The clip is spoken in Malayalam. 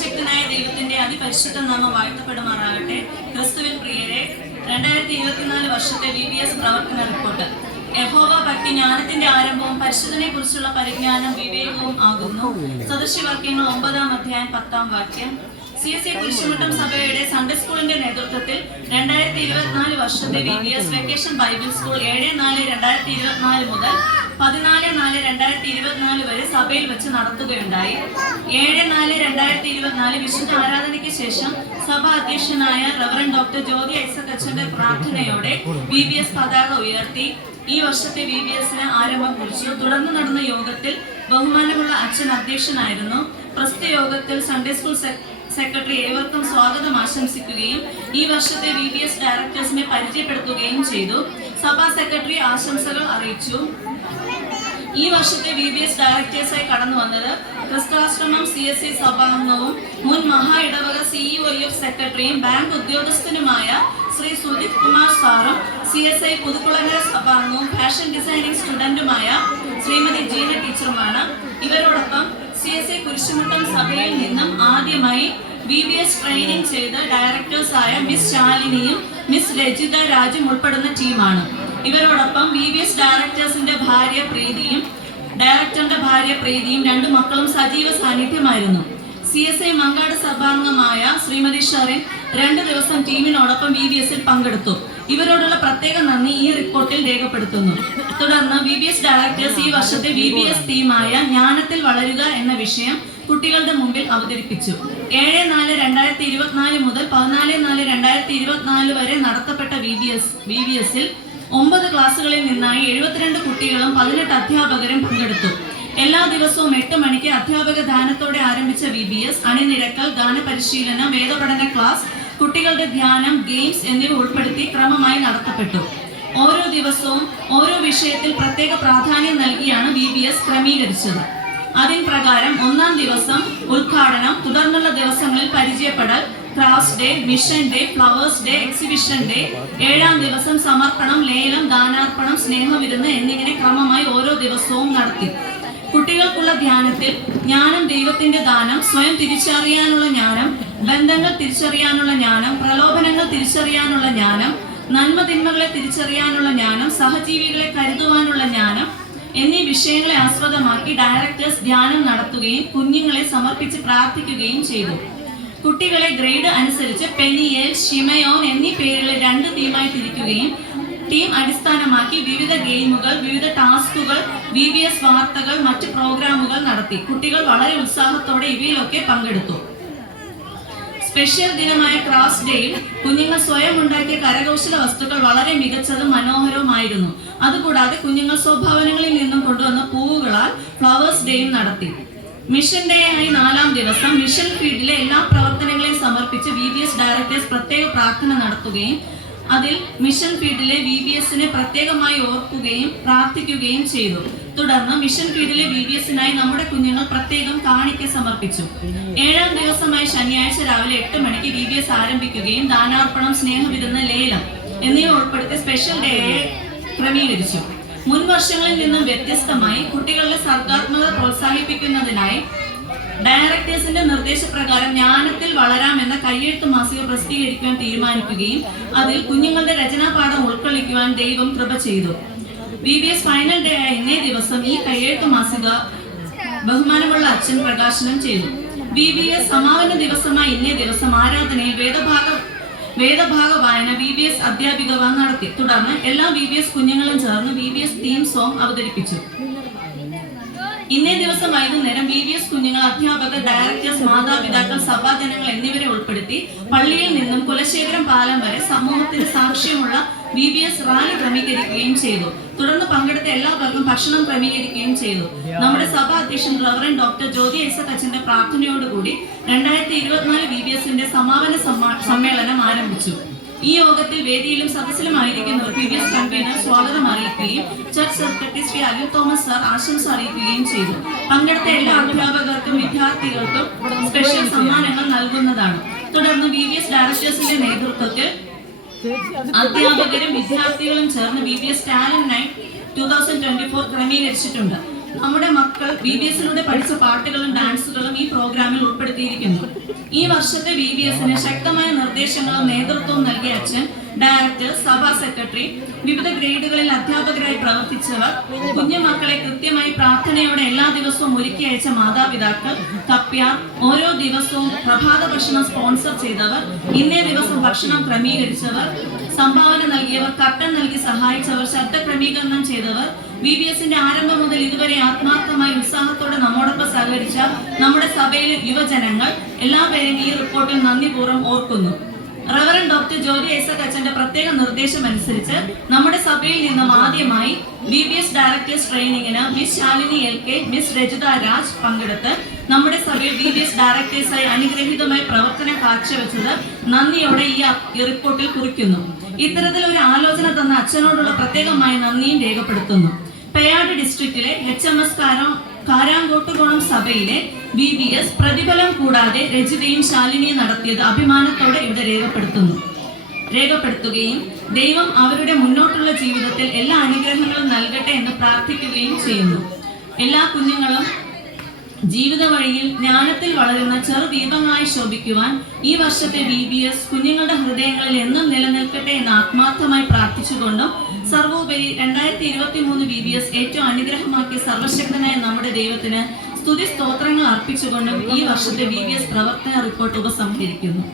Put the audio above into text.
സർവശക്തനായ ദൈവത്തിന്റെ അതിപരിശുദ്ധ നാമം വാഴ്ത്തപ്പെടുമാറാകട്ടെ. ക്രിസ്തുവിൽ പ്രിയരെ, 2024 വർഷത്തെ VBS പ്രവർത്തന റിപ്പോർട്ട്. യഹോവ ഭക്തി ജ്ഞാനത്തിന്റെ ആരംഭവും പരിശുദ്ധനെ കുറിച്ചുള്ള പരിജ്ഞാനം വിവേകവും ആകുന്നു. സദൃശ്യവാക്യങ്ങൾ 9-ാം അധ്യായം 10-ാം വാക്യം. CSA കുരിശുമുട്ടം സഭയുടെ സൺഡേ സ്കൂളിന്റെ നേതൃത്വത്തിൽ 2024 വർഷത്തെ VBS വെക്കേഷൻ ബൈബിൾ സ്കൂൾ 7-4-2024 മുതൽ 14-4-2024 വരെ സഭയിൽ വെച്ച് നടത്തുകയുണ്ടായി. 7-4-2024 വിശുദ്ധ ആരാധനയ്ക്ക് ശേഷം സഭാ അധ്യക്ഷനായ റവറൻഡ് ഡോക്ടർ ജ്യോതി ഐസക് അച്ഛന്റെ പ്രാർത്ഥനയോടെ VBS പതാക ഉയർത്തി ഈ വർഷത്തെ VBSന് ആരംഭം കുറിച്ചു. തുടർന്ന് നടന്ന യോഗത്തിൽ ബഹുമാനമുള്ള അച്ഛൻ അധ്യക്ഷനായിരുന്നു. പ്രസ്തുത യോഗത്തിൽ സൺഡേ സ്കൂൾ സെക്രട്ടറി ഏവർക്കും സ്വാഗതം ആശംസിക്കുകയും ഈ വർഷത്തെ VBS ഡയറക്ടേഴ്സിനെ പരിചയപ്പെടുത്തുകയും ചെയ്തു. സഭാ സെക്രട്ടറി ആശംസകൾ അറിയിച്ചു. ഈ വർഷത്തെ VBS ഡയറക്ടേഴ്സായി കടന്നു വന്നത് ക്രിസ്താശ്രമം CSA സഭാംഗവും മുൻ മഹാ ഇടവക CEOF സെക്രട്ടറിയും ബാങ്ക് ഉദ്യോഗസ്ഥനുമായ ശ്രീ സുജിത് കുമാർ സാറും CSI പുതുക്കുളങ്ങര സഭാംഗവും ഫാഷൻ ഡിസൈനിങ് സ്റ്റുഡന്റുമായ ശ്രീമതി ജീന ടീച്ചറുമാണ്. ഇവരോടൊപ്പം CSI കുരിശുമുട്ടം സഭയിൽ നിന്നും ആദ്യമായി VBS ട്രെയിനിങ് ചെയ്ത ഡയറക്ടേഴ്സായ മിസ് ശാലിനിയും മിസ് രജിത രാജും ഉൾപ്പെടുന്ന ടീമാണ്. ഇവരോടൊപ്പം VBS ഡയറക്ടറിന്റെ ഭാര്യ പ്രീതിയും 2 മക്കളും സജീവ സാന്നിധ്യമായിരുന്നു. CSI മങ്കാട് സഭാംഗമായ ശ്രീമതി ഷറിൻ 2 ദിവസം ടീമിനോടൊപ്പം VBSൽ പങ്കെടുത്തു. ഇവരോടുള്ള പ്രത്യേക നന്ദി ഈ റിപ്പോർട്ടിൽ രേഖപ്പെടുത്തുന്നു. തുടർന്ന് VBS ഡയറക്ടേഴ്സ് ഈ വർഷത്തെ VBS തീമായ ജ്ഞാനത്തിൽ വളരുക എന്ന വിഷയം കുട്ടികളുടെ മുമ്പിൽ അവതരിപ്പിച്ചു. 7-4-2024 മുതൽ 14-4-2024 വരെ നടത്തപ്പെട്ട VBSൽ 9 ക്ലാസ്സുകളിൽ നിന്നായി 72 കുട്ടികളും 18 അധ്യാപകരും പങ്കെടുത്തു. എല്ലാ ദിവസവും 8 മണിക്ക് അധ്യാപക ദാനത്തോടെ ആരംഭിച്ച VBS അണിനിരക്കൽ, ഗാനപരിശീലനം, വേദപഠന ക്ലാസ്, കുട്ടികളുടെ ധ്യാനം, ഗെയിംസ് എന്നിവ ഉൾപ്പെടുത്തി ക്രമമായി നടത്തപ്പെട്ടു. ഓരോ ദിവസവും ഓരോ വിഷയത്തിൽ പ്രത്യേക പ്രാധാന്യം നൽകിയാണ് VBS ക്രമീകരിച്ചത്. അതിൻ പ്രകാരം 1-ാം ദിവസം ഉദ്ഘാടനം, തുടർന്നുള്ള ദിവസങ്ങളിൽ പരിചയപ്പെടൽ, craft day, mission day, flowers day, exhibition day, 7-ാം ദിവസം സമർപ്പണം, ലേലം, ദാനാർപ്പണം, സ്നേഹവിരുന്ന് എന്നിങ്ങനെ ക്രമമായി ഓരോ ദിവസവും നടത്തി. കുട്ടികൾക്കുള്ള ധ്യാനത്തിൽ ജ്ഞാനം ദൈവത്തിന്റെ ദാനം, സ്വയം തിരിച്ചറിയാനുള്ള ജ്ഞാനം, ബന്ധങ്ങൾ തിരിച്ചറിയാനുള്ള ജ്ഞാനം, പ്രലോഭനങ്ങൾ തിരിച്ചറിയാനുള്ള ജ്ഞാനം, നന്മ തിന്മകളെ തിരിച്ചറിയാനുള്ള ജ്ഞാനം, സഹജീവികളെ കരുതുവാനുള്ള ജ്ഞാനം എന്നീ വിഷയങ്ങളെ ആസ്പദമാക്കി ഡയറക്ടേഴ്സ് ധ്യാനം നടത്തുകയും കുഞ്ഞുങ്ങളെ സമർപ്പിച്ച് പ്രാർത്ഥിക്കുകയും ചെയ്തു. കുട്ടികളെ ഗ്രേഡ് അനുസരിച്ച് പെനിയേൽ, ഷിമയോൻ എന്നീ പേരുകളിൽ 2 ടീമായി തിരിക്കുകയും ടീം അടിസ്ഥാനമാക്കി വിവിധ ഗെയിമുകൾ, വിവിധ ടാസ്കുകൾ, VBS വാർത്തകൾ, മറ്റ് പ്രോഗ്രാമുകൾ നടത്തി. കുട്ടികൾ വളരെ ഉത്സാഹത്തോടെ ഇവയിലൊക്കെ പങ്കെടുത്തു. സ്പെഷ്യൽ ദിനമായ ക്രാഫ്റ്റ് ഡേയിൽ കുഞ്ഞുങ്ങൾ സ്വയം ഉണ്ടാക്കിയ കരകൗശല വസ്തുക്കൾ വളരെ മികച്ചതും മനോഹരവുമായിരുന്നു. അതുകൂടാതെ കുഞ്ഞുങ്ങൾ സ്വഭാവനങ്ങളിൽ നിന്നും കൊണ്ടുവന്ന പൂവുകളാൽ ഫ്ലവേഴ്സ് ഡേയും നടത്തി. മിഷൻ ഡേ ആയി 4-ാം ദിവസം മിഷൻ ഫീൽഡിലെ എല്ലാ പ്രവർത്തനങ്ങളെയും സമർപ്പിച്ച് VBS ഡയറക്ടേഴ്സ് പ്രത്യേക പ്രാർത്ഥന നടത്തുകയും അതിൽ മിഷൻ ഫീൽഡിലെ VBSനെ പ്രത്യേകമായി ഓർക്കുകയും പ്രാർത്ഥിക്കുകയും ചെയ്തു. തുടർന്ന് മിഷൻ ഫീൽഡിലെ VBSനായി നമ്മുടെ കുഞ്ഞുങ്ങൾ പ്രത്യേകം കാണിക്ക സമർപ്പിച്ചു. 7-ാം ദിവസമായ ശനിയാഴ്ച രാവിലെ 8 മണിക്ക് VBS ആരംഭിക്കുകയും ദാനാർപ്പണം, സ്നേഹവിരുന്ന്, ലേലം എന്നിവ ഉൾപ്പെടുത്തി സ്പെഷ്യൽ ഡേയെ ക്രമീകരിച്ചു. മുൻ വർഷങ്ങളിൽ നിന്നും വ്യത്യസ്തമായി കുട്ടികളുടെ സർഗാത്മകത പ്രോത്സാഹിപ്പിക്കുന്നതിനായി ഡയറക്ടേഴ്സിന്റെ നിർദ്ദേശപ്രകാരം ജ്ഞാനത്തിൽ വളരാം എന്ന കയ്യെഴുത്ത് മാസിക പ്രസിദ്ധീകരിക്കുവാൻ തീരുമാനിക്കുകയും അതിൽ കുഞ്ഞുങ്ങളുടെ രചനാപാഠം ഉൾക്കൊള്ളിക്കുവാൻ ദൈവം കൃപ ചെയ്തു. VBS ഫൈനൽ ഡേ ആയ ഇന്നേ ദിവസം ഈ കയ്യെഴുത്ത് മാസിക ബഹുമാനമുള്ള അച്ഛൻ പ്രകാശനം ചെയ്തു. VBS സമാപന ദിവസമായ ഇന്നേ ദിവസം ആരാധനയിൽ വേദഭാഗ വായന VBS അധ്യാപിക നടത്തി. തുടർന്ന് എല്ലാ VBS കുഞ്ഞുങ്ങളും ചേർന്ന് VBS തീം സോങ് അവതരിപ്പിച്ചു. ഇന്നേ ദിവസം വൈകുന്നേരം VBS കുഞ്ഞുങ്ങൾ, അധ്യാപകർ, ഡയറക്ടേഴ്സ്, മാതാപിതാക്കൾ, സഭാജനങ്ങൾ എന്നിവരെ ഉൾപ്പെടുത്തി പള്ളിയിൽ നിന്നും കുലശേഖരം പാലം വരെ സമൂഹത്തിന് സാക്ഷ്യമുള്ള VBS റാലി ക്രമീകരിക്കുകയും ചെയ്തു. തുടർന്ന് പങ്കെടുത്ത എല്ലാവർക്കും ഭക്ഷണം ക്രമീകരിക്കുകയും ചെയ്തു. നമ്മുടെ സഭാ അധ്യക്ഷൻ റവറൻഡ് ഡോക്ടർ ജ്യോതി ഐസക് അച്ഛന്റെ പ്രാർത്ഥനയോടുകൂടി 2024 VBSന്റെ സമാപന സമ്മേളനം ആരംഭിച്ചു. ഈ യോഗത്തിൽ വേദിയിലും സദസ്സിലുമായിരിക്കുന്നവർ VBS കൺവീനർ സ്വാഗതം അറിയിക്കുകയും church secretary Shri Anil Thomas sir ആശംസ അറിയിക്കുകയും ചെയ്തു. പങ്കെടുത്ത എല്ലാ അധ്യാപകർക്കും വിദ്യാർത്ഥികൾക്കും സ്പെഷ്യൽ സമ്മാനങ്ങൾ നൽകുന്നതാണ്. തുടർന്ന് VBS ഡയറക്ടേഴ്സിന്റെ നേതൃത്വത്തിൽ അധ്യാപകരും വിദ്യാർത്ഥികളും ചേർന്ന് VBS ടാലന്റ് നൈറ്റ് 2024 ക്രമീകരിച്ചിട്ടുണ്ട്. നമ്മുടെ മക്കൾ VBSലൂടെ പഠിച്ച പാട്ടുകളും ഡാൻസുകളും ഈ പ്രോഗ്രാമിൽ ഉൾപ്പെടുത്തിയിരിക്കുന്നു. ഈ വർഷത്തെ VBSന് ശക്തമായ നിർദ്ദേശങ്ങളും നേതൃത്വവും നൽകിയ അച്ഛൻ, ഡയറക്ടർ, സഭാ സെക്രട്ടറി, വിവിധ ഗ്രേഡുകളിൽ അധ്യാപകരായി പ്രവർത്തിച്ചവർ, കുഞ്ഞുമക്കളെ കൃത്യമായി പ്രാർത്ഥനയോടെ എല്ലാ ദിവസവും ഒരുക്കി അയച്ച മാതാപിതാക്കൾ, കപ്യാർ, ഓരോ ദിവസവും പ്രഭാത ഭക്ഷണം സ്പോൺസർ ചെയ്തവർ, ഇന്നേ ദിവസം ഭക്ഷണം ക്രമീകരിച്ചവർ, സംഭാവന നൽകിയവർ, കർട്ടൻ നൽകി സഹായിച്ചവർ, ശബ്ദ ക്രമീകരണം ചെയ്തവർ, VBSന്റെ ആരംഭം മുതൽ ഇതുവരെ ആത്മാർത്ഥമായി ഉത്സാഹത്തോടെ നമ്മോടൊപ്പം സഹകരിച്ച നമ്മുടെ സഭയിലെ യുവജനങ്ങൾ എല്ലാവരെയും ഈ റിപ്പോർട്ടിൽ നന്ദിപൂർവ്വം ഓർക്കുന്നു. റവറൻ ഡോക്ടർ ജോലി ഐസക് അച്ഛന്റെ പ്രത്യേക നിർദ്ദേശം അനുസരിച്ച് നമ്മുടെ സഭയിൽ നിന്നും ആദ്യമായി VBS ഡയറക്ടേഴ്സ് ട്രെയിനിങ്ങിന് miss Shalini LK, miss Rajitha Raj പങ്കെടുത്ത് നമ്മുടെ സഭയിൽ VBS ഡയറക്ടേഴ്സായി അനുഗ്രഹീതമായി പ്രവർത്തനം കാഴ്ചവെച്ചത് നന്ദിയോടെ ഈ റിപ്പോർട്ടിൽ കുറിക്കുന്നു. ഇത്തരത്തിലൊരു ആലോചന തന്ന അച്ഛനോടുള്ള പ്രത്യേകമായ നന്ദിയും രേഖപ്പെടുത്തുന്നു. പേയാട് ഡിസ്ട്രിക്റ്റിലെ HMS കാരാങ്കോട്ടുകോണം സഭയിലെ VBS പ്രതിഫലം കൂടാതെ രജിതയും ശാലിനിയും നടത്തിയത് അഭിമാനത്തോടെ ഇവിടെ രേഖപ്പെടുത്തുകയും ദൈവം അവരുടെ മുന്നോട്ടുള്ള ജീവിതത്തിൽ എല്ലാ അനുഗ്രഹങ്ങളും നൽകട്ടെ എന്ന് പ്രാർത്ഥിക്കുകയും ചെയ്യുന്നു. എല്ലാ കുഞ്ഞുങ്ങളും ജീവിത വഴിയിൽ ജ്ഞാനത്തിൽ വളരുന്ന ചെറുദീപങ്ങളായി ശോഭിക്കുവാൻ ഈ വർഷത്തെ VBS കുഞ്ഞുങ്ങളുടെ ഹൃദയങ്ങളിൽ എന്നും നിലനിൽക്കട്ടെ എന്ന് ആത്മാർത്ഥമായി പ്രാർത്ഥിച്ചുകൊണ്ടും സർവോപരി 2023 VBS ഏറ്റവും അനുഗ്രഹമാക്കിയ സർവശക്തനായ നമ്മുടെ ദൈവത്തിന് സ്തുതി സ്തോത്രങ്ങൾ അർപ്പിച്ചുകൊണ്ടും ഈ വർഷത്തെ VBS പ്രവർത്തന റിപ്പോർട്ട് ഉപസംഹരിക്കുന്നു.